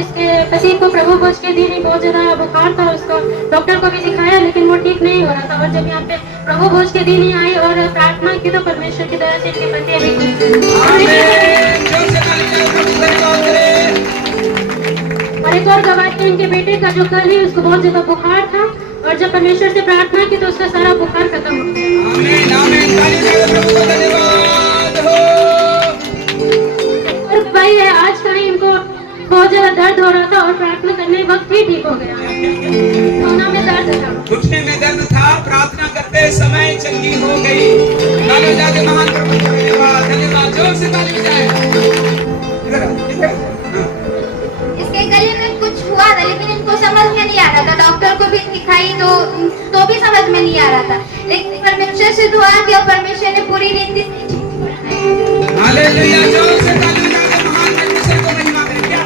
इसके पति को प्रभु भोज के दिन ही बहुत ज्यादा बुखार था, उसको डॉक्टर को भी दिखाया लेकिन वो ठीक नहीं हो रहा था। और जब यहाँ पे प्रभु भोज के दिन ही आई और प्रार्थना की तो परमेश्वर की दया से इनके पति अभी ठीक है। और एक और गवाही है इनके बेटे का, जो कल ही उसको बहुत ज्यादा बुखार था और जब परमेश्वर से प्रार्थना की तो उसका सारा बुखार खत्म हो गया। और गवाही है आज का ही इनको बहुत ज्यादा दर्द हो रहा था और प्रार्थना करने वक्त ही ठीक हो गया। सोना में दर्द था, घुटने में दर्द था, प्रार्थना करते समय चंगी हो गई। महान प्रभु धन्यवाद, धन्यवाद, जोर से ताली बजाएं। इसके गले में कुछ हुआ था लेकिन इनको समझ में नहीं आ रहा था। डॉक्टर को भी दिखाई तो भी समझ में नहीं आ रहा था, लेकिन परमेश्वर से दुआ की और परमेश्वर ने पूरी रीति हालेलुया, जोर से ताली बजाएं। महान परमेश्वर को महिमा करें। क्या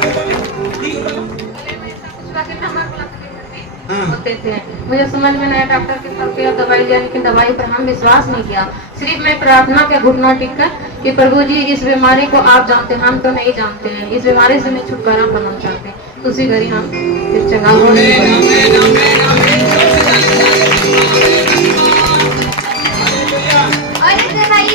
होते थे, मुझे समझ में नहीं, डॉक्टर के पास गया, दवाई लिया, लेकिन दवाई पर हम विश्वास नहीं किया। सिर्फ मैं प्रार्थना के घुटना टेक कर कि प्रभु जी इस बीमारी को आप जानते हैं, हम तो नहीं जानते हैं, इस बीमारी से मैं छुटकारा पाना चाहते हैं। तो उसी घड़ी हम फिर चंगा हो गए। और इस दवाई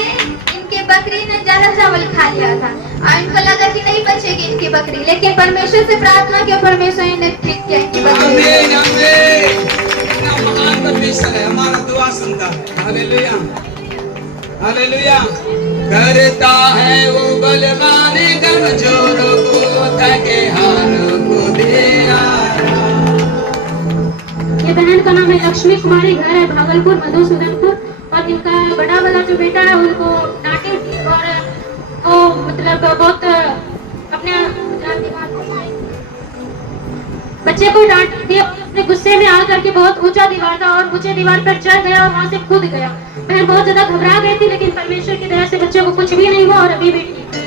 इनके बकरी ने ज्यादा चावल खा लिया था और इनको लगा कि नहीं बचेगी इनकी बकरी, लेकिन परमेश्वर से प्रार्थना की, परमेश्वर ने ठीक किया इनकी बकरी। महान परमेश्वर है, हमारा दुआ सुनता है। Hallelujah, hallelujah. करता है वो बलवान कमजोरों को, थके हारों को दे आराम। ये बहन का नाम है लक्ष्मी कुमारी, घर है भागलपुर मधुसूदनपुर। और इनका बड़ा वाला जो बेटा है उनको डांटी थी और वो मतलब बहुत अपने बच्चे को डांटी थी। अपने गुस्से में आकर के बहुत ऊंचा दीवार था और ऊंचे दीवार पर चढ़ गया और वहां से कूद गया। बहन बहुत ज्यादा घबरा गई थी, लेकिन परमेश्वर की दया से बच्चे को कुछ भी नहीं हुआ और अभी भी ठीक है।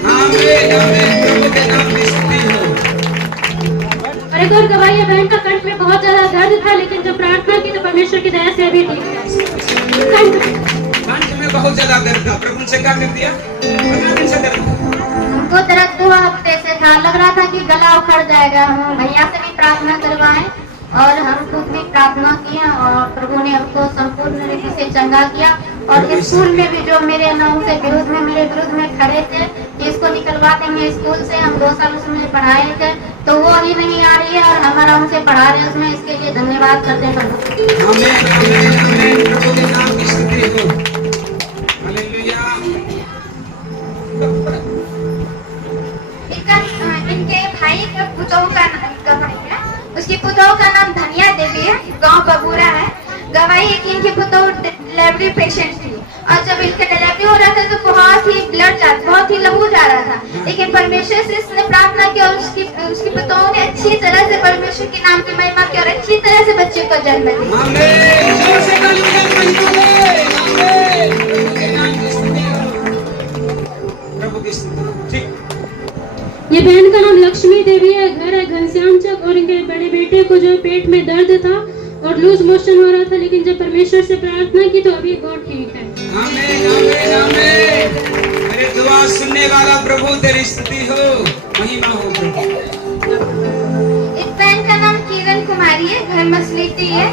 और एक और गवाही है, बहन का कंठ में बहुत ज्यादा दर्द था, लेकिन जब प्रार्थना की तो परमेश्वर की दया से अभी ठीक है। कंठ में बहुत ज्यादा दर्द था, प्रभु से क्या कर दिया? हमको दर्द 2 हफ्ते से था, लग रहा था कि गला उखड़ जाएगा। हम भैया से भी प्रार्थना करवाए और हम खुद भी प्रार्थना किया और प्रभु ने हमको संपूर्ण रीति से चंगा किया। और स्कूल में भी जो मेरे नाम से विरोध में मेरे विरुद्ध में खड़े थे कि इसको निकलवा देंगे स्कूल से, हम 2 साल उसमें पढ़ाए थे, तो वो ही नहीं आ रही है और हमारा हमसे पढ़ा रहे हैं उसमें। इसके लिए धन्यवाद करते हैं प्रभु। आमीन, आमीन, आमीन। प्रभु के नाम की स्तुति हो। हालेलुया। इनके भाई का पुतोह का भाई है, उसकी पुतोह का नाम धनिया देवी है, गांव बबूरा है। गवाही है कि इनकी पुतोह डिलीवरी पेशेंट थी और जब इनका डिलीवरी हो रहा था तो बहुत ही बहुत ही लहू जा रहा था, लेकिन परमेश्वर से इसने प्रार्थना की और उसकी पुतोह ने अच्छी तरह से परमेश्वर के नाम की महिमा की और अच्छी तरह से बच्चे को जन्म दिया। ये बहन का नाम लक्ष्मी देवी है, घर है घनश्याम चौक। और इनके बड़े बेटे को जो पेट में दर्द था और लूज मोशन हो रहा था, लेकिन जब परमेश्वर से प्रार्थना की तो अभी बहुत ठीक है। आमीन, आमीन, आमीन। मेरे दुआ सुनने वाला प्रभु तेरी स्तुति हो, महिमा हो प्रभु। इस बहन का नाम किरण कुमारी है, घर मसलीटी है।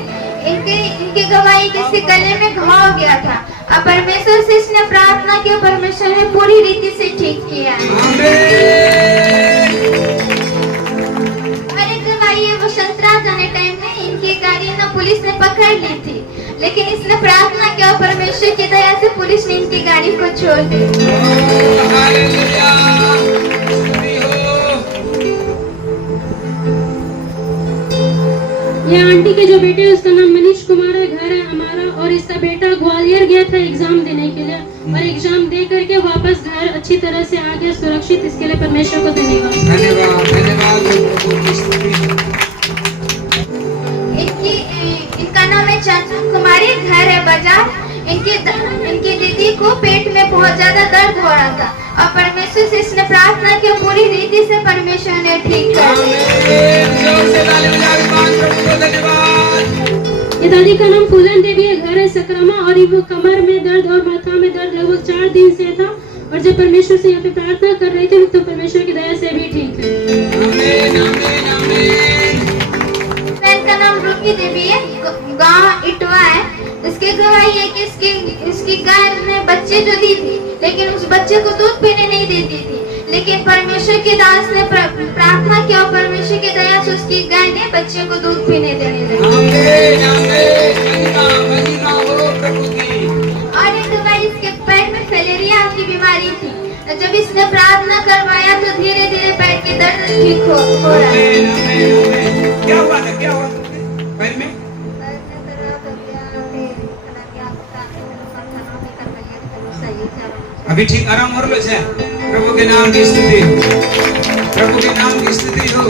इनकी गवाही किसी गले में घाव हो गया था और परमेश्वर से इसने प्रार्थना की और परमेश्वर ने पूरी रीति से ठीक किया। और एक गवाही है, वो संतरा जाने टाइम में इनकी गाड़ी ना पुलिस ने पकड़ ली थी, लेकिन इसने प्रार्थना किया और परमेश्वर की दया से पुलिस ने इनकी गाड़ी को छोड़ दी। हालेलुया। ये आंटी के जो बेटे है उसका नाम मनीष कुमार है, घर है हमारा। और इसका बेटा ग्वालियर गया था एग्जाम देने के लिए और एग्जाम दे करके वापस घर अच्छी तरह से आ गया सुरक्षित। इसके लिए परमेश्वर को धन्यवाद, धन्यवाद, धन्यवाद। इनका नाम है चंचल कुमारी, घर है बाजार। इनकी दीदी को पेट में बहुत ज्यादा दर्द हो रहा था और परमेश्वर से इसने प्रार्थना की, पूरी रीति से परमेश्वर ने ठीक कर दिया। ये दादी का नाम पूजन देवी है, घर है सकरामा। और वो कमर में दर्द और माथा में दर्द लगभग 4 दिन से था और जब परमेश्वर से यहाँ पे प्रार्थना कर रही थी तो परमेश्वर की दया से भी ठीक है। ये गवाही है कि इसकी गाय ने बच्चे जो दी थी, लेकिन उस बच्चे को दूध पीने नहीं देती थी। लेकिन परमेश्वर के दास ने प्रार्थना किया और परमेश्वर की दया से उसकी गाय ने बच्चे को दूध पीने देने लगी। आमीन, आमीन, महिमा हो प्रभु की। और एक गवाही, इसके पैर में फैलेरिया की बीमारी थी। जब इसने प्रार्थना करवाया तो धीरे धीरे पैर की दर्द ठीक हो रहा है। आमीन, आमीन, आमीन। क्या हुआ था, क्या हुआ पैर में? अभी ठीक आराम हो रहा है। प्रभु के नाम की स्तुति, प्रभु के नाम की स्तुति हो।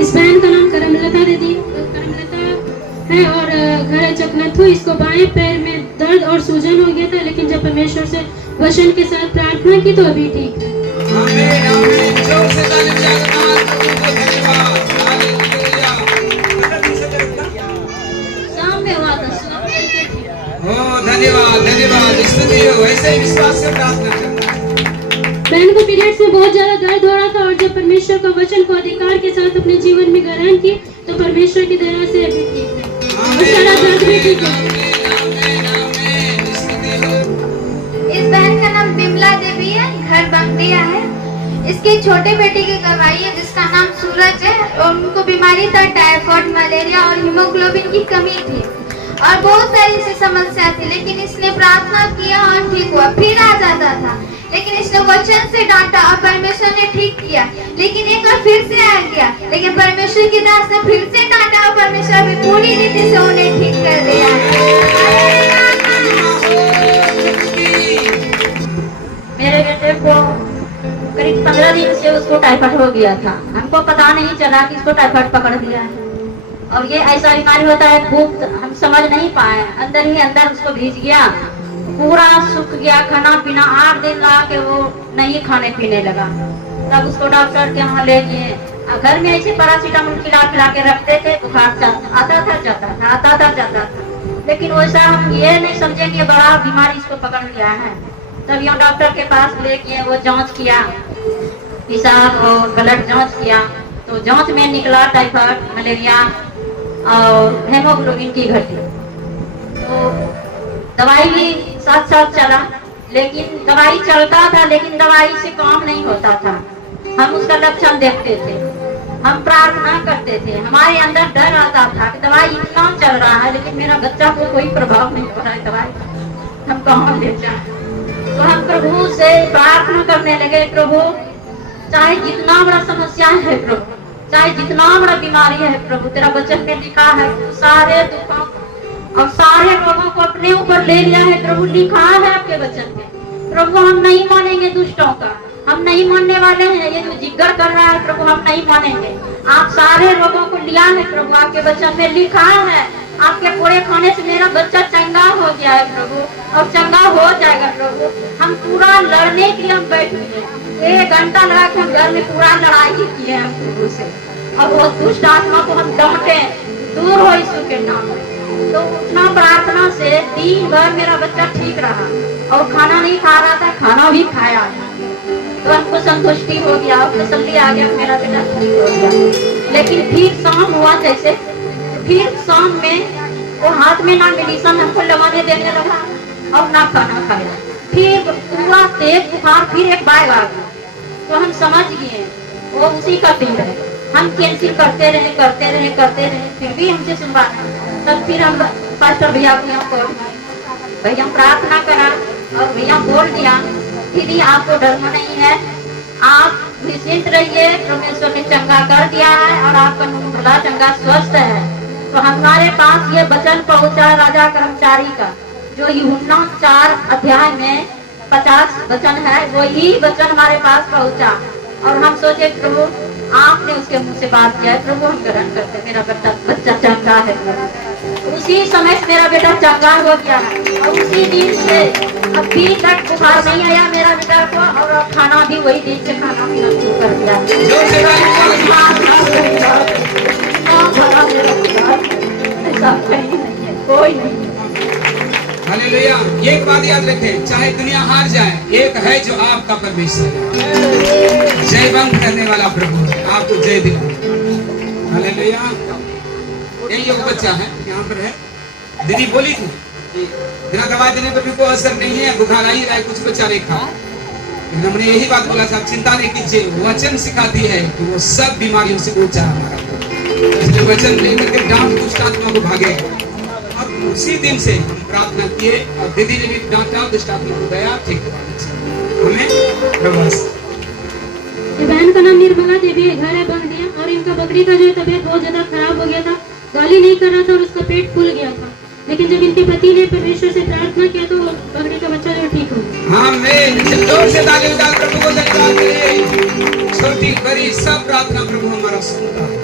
इस बहन का नाम करमलता दीदी करमलता है और घर है चकनथु। इसको बाएं पैर में दर्द और सूजन हो गया था, लेकिन जब परमेश्वर से वचन के साथ प्रार्थना की तो अभी ठीक है। आमीन, आमीन। जोर से ताली बजाकर प्रभु को धन्यवाद। हालेलुया। कितना दिन से दर्द था? शाम में हुआ था, शाम में थी। ओ धन्यवाद, धन्यवाद। स्तुति हो, ऐसे ही विश्वास से प्रार्थना करना। बहन को पीरियड्स में बहुत ज्यादा दर्द हो रहा था और जब परमेश्वर का वचन को अधिकार के साथ अपने जीवन में ग्रहण की तो परमेश्वर की दया से अभी ठीक है। उस सारा दर्द भी ठीक है। इस बहन का नाम बिमला देवी है, घर बंगड़िया है। इसके छोटे बेटे की गवाही है जिसका नाम सूरज है और उनको बीमारी था टाइफाइड, मलेरिया और हीमोग्लोबिन की कमी थी और बहुत सारी ऐसी समस्या थी। लेकिन इसने प्रार्थना किया और ठीक हुआ। फिर आ जाता था, लेकिन इसने वचन से डांटा और परमेश्वर ने ठीक किया। लेकिन एक बार फिर से आ गया, लेकिन परमेश्वर की दास ने फिर से डांटा और परमेश्वर भी पूरी रीति से उन्हें ठीक कर दिया। मेरे बेटे को करीब 15 दिन से उसको टाइफाइड हो गया था। हमको पता नहीं चला कि इसको टाइफाइड पकड़ लिया है और ये ऐसा बीमारी होता है, खूब हम समझ नहीं पाए। अंदर ही अंदर उसको भीज गया, पूरा सूख गया। खाना पीना 8 दिन रहा के वो नहीं खाने पीने लगा। तब उसको डॉक्टर के यहाँ ले गए। घर में ऐसे पैरासीटामोल खिला के रखते थे, बुखार आता था जाता था, आता था जाता था। लेकिन वैसा हम ये नहीं समझे कि बड़ा बीमारी इसको पकड़ लिया है। तब यहाँ डॉक्टर के पास ले गए, वो जांच किया, पेशाब और ब्लड जांच किया तो जांच में निकला टाइफाइड, मलेरिया और हेमोग्लोबिन की घटी। तो दवाई भी साथ साथ चला, लेकिन दवाई चलता था लेकिन दवाई से काम नहीं होता था। हम उसका लक्षण देखते थे, हम प्रार्थना करते थे, हमारे अंदर डर आता था कि दवाई इतना चल रहा है लेकिन मेरा बच्चा को कोई प्रभाव नहीं पड़ा है, दवाई हम कहाँ ले जाए। तो हम प्रभु से प्रार्थना करने लगे, प्रभु चाहे जितना बड़ा समस्या है प्रभु, चाहे जितना बड़ा बीमारी है प्रभु, तेरा वचन में लिखा है सारे दुखों और सारे रोगों को अपने ऊपर ले लिया है प्रभु, लिखा है आपके वचन में। प्रभु हम नहीं मानेंगे दुष्टों का, हम नहीं मानने वाले हैं। ये जो जिगर कर रहा है प्रभु हम नहीं मानेंगे। आप सारे रोगों को लिया है प्रभु, आपके वचन में लिखा है आपके पूरे खाने से मेरा बच्चा चंगा हो गया है प्रभु और चंगा हो जाएगा प्रभु। हम पूरा लड़ने के लिए हम बैठ गए, 1 घंटा लगा के हम घर में पूरा लड़ाई किए हैं प्रभु से और वो दुष्ट आत्मा को हम डांटे, दूर हो यीशु के नाम में। तो उतना प्रार्थना से दिन भर मेरा बच्चा ठीक रहा और खाना नहीं खा रहा था, खाना भी खाया। तो हमको संतुष्टि हो गया और तसल्ली आ गया, मेरा बेटा ठीक हो गया। लेकिन फिर शाम हुआ जैसे, फिर शाम में वो हाथ में ना मेडिसिन हमको लगाने देने लगा और ना खाना खाया। फिर पूरा तेज बुखार, फिर एक बार आ गया। तो हम समझ गए वो उसी का पीड़ है। हम कैंसिल करते रहे, फिर भी हमसे सुनवा नहीं। तब फिर हम पास्टर भैया को यहाँ कॉल, भैया प्रार्थना करा और भैया बोल दिया दीदी आपको डरना नहीं है, आप निश्चिंत रहिए, परमेश्वर ने चंगा कर दिया है और आपका भला चंगा स्वस्थ है। तो हमारे पास ये वचन पहुंचा राजा कर्मचारी का, जो यूहन्ना 4 अध्याय में 50 वचन है, वही वचन हमारे पास पहुंचा और हम सोचे प्रभु आपने उसके मुंह से बात किया है, प्रभु हम ग्रहण करते, मेरा बच्चा चंगा है। उसी समय से मेरा बेटा चंगा हो गया है और उसी दिन से अभी तक बुखार नहीं आया मेरा बेटा को और खाना भी वही दिन से खाना पीना शुरू कर दिया। कोई नहीं। हालेलुया। एक बात याद रखें, चाहे दुनिया हार जाए, एक है जो आपका परमेश्वर है, जय बंद करने वाला प्रभु है, आपको जय दे। हालेलुया। यही एक बच्चा है यहाँ पर है, दीदी बोली थी बिना दवाई देने पर भी कोई असर नहीं है, बुखार आ ही रहा है, कुछ बच्चा नहीं खा। लेकिन हमने यही बात बोला था, चिंता नहीं कीजिए, वचन सिखाती है कि वो सब बीमारियों से ऊंचा हमारा, इसलिए वचन लेकर के डांट दुष्ट आत्मा को भागेगा। और उसी दिन से हम प्रार्थना किए और दीदी ने भी डांटा, दुष्ट आत्मा को गया, ठीक हुआ। हमें प्रवास ये बहन का नाम निर्मला देवी है, घर है बंदिया, और इनका बकरी का जो तबीयत बहुत ज्यादा खराब हो गया था, गाली नहीं कर रहा था और उसका पेट फूल गया था। लेकिन जब इनके पति ने परमेश्वर से प्रार्थना किया तो बकरी का बच्चा जो ठीक हो गया। आमीन। जोर से ताली बजा प्रभु को धन्यवाद करें। छोटी बड़ी सब प्रार्थना प्रभु हमारा सुनता है।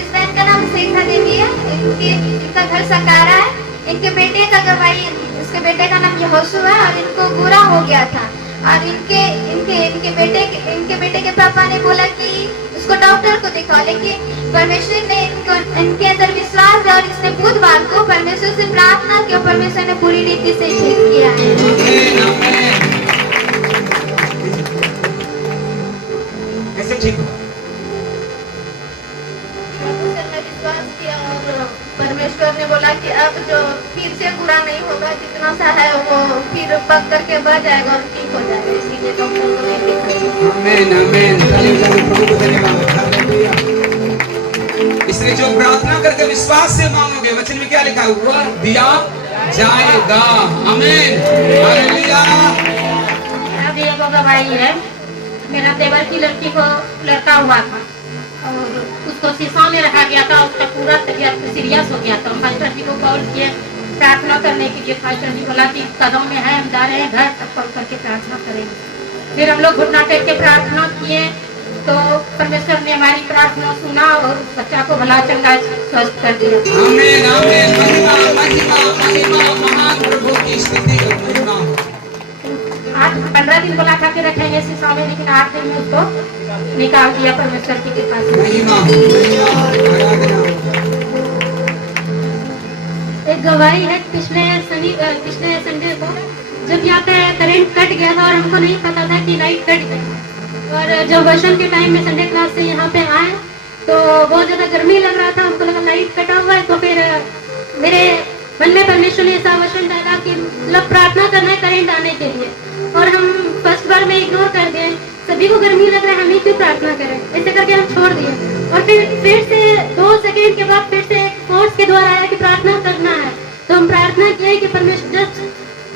इस बहन का नाम सीता देवी है, इनका घर सकारा है। इनके बेटे का गवाही, इसके बेटे का नाम यहोशू है और इनको बुरा हो गया था। और इनके बेटे के पापा ने बोला कि उसको डॉक्टर को दिखाओ, लेकिन परमेश्वर ने इनके अंदर विश्वास है और इसने बुधवार को परमेश्वर से प्रार्थना की और परमेश्वर ने पूरी रीति से ठीक किया है। कैसे ठीक हुआ? विश्वास किया और परमेश्वर ने बोला कि अब जो फिर से पूरा नहीं होगा, जितना सा है वो फिर पक करके बढ़ जाएगा और ठीक हो जाएगा, इसीलिए डॉक्टर को नहीं दिखाया। आमीन आमीन। ताली बजा के प्रभु को धन्यवाद। हालेलुया। इसलिए जो प्रार्थना करके विश्वास से मांगोगे, वचन में क्या लिखा है, वह दिया जाएगा। आमीन हालेलुया। अब ये वो गवाही है, मेरा देवर की लड़की को लड़का हुआ था और उसको शीशा में रखा गया था, उसका पूरा तबीयत सीरियस हो गया था। हम पास्टर जी को कॉल किए प्रार्थना करने के लिए, पास्टर जी बोला कि कदम में है, हम जा रहे हैं घर, तब कॉल करके प्रार्थना करेंगे। फिर हम लोग घुटना टेक के प्रार्थना किए तो परमेश्वर ने हमारी प्रार्थना सुना और बच्चा को भला चंगा स्वस्थ कर दिया। आमीन आमीन। महिमा महिमा महिमा महान प्रभु की स्तुति और महिमा हो। 15 दिन बोला था कि रखेंगे शीशा में, लेकिन 8 दिन में उसको निकाल दिया परमेश्वर की कृपा से। महिमा महिमा आराधना हो। एक गवाही है, पिछले संडे को जब यहाँ पे करंट कट गया था और हमको नहीं पता था कि लाइट कट गई, और जब वर्षन के टाइम में संडे क्लास से यहाँ पे आए तो बहुत ज्यादा गर्मी लग रहा था, हमको लगा लाइट कटा हुआ है। तो फिर मेरे मन में परमेश्वर ने ऐसा वचन डाला कि मतलब प्रार्थना करना है करंट आने के लिए, और हम फर्स्ट बार में इग्नोर कर दिए, सभी को गर्मी लग रहा है, हम ही क्यों प्रार्थना करें, ऐसे करके हम छोड़ दिए। और फिर से 2 सेकेंड के बाद फिर से एक फोर्स के द्वारा आया कि प्रार्थना करना है, तो हम प्रार्थना किए कि परमेश्वर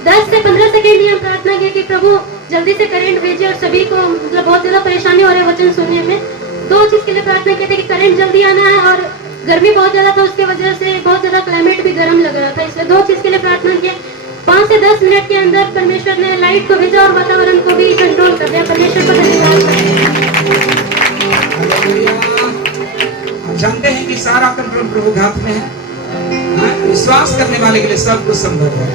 10 से 15 सेकेंड ही हम प्रार्थना किए कि प्रभु जल्दी से करंट भेजिए, और सभी को मतलब बहुत ज्यादा परेशानी हो रही है वचन सुनने में। 2 चीज के लिए प्रार्थना किए थे कि करंट जल्दी आना है और गर्मी बहुत ज्यादा था, उसकी वजह से बहुत ज्यादा क्लाइमेट भी गर्म लग रहा था, इसलिए 2 चीज के लिए प्रार्थना किए। 5 से 10 मिनट के अंदर परमेश्वर ने लाइट को भेजा और वातावरण को भी कंट्रोल कर दिया। परमेश्वर को धन्यवाद। जानते हैं कि सारा कंट्रोल प्रभु के हाथ में है। विश्वास करने वाले के लिए सब कुछ संभव है।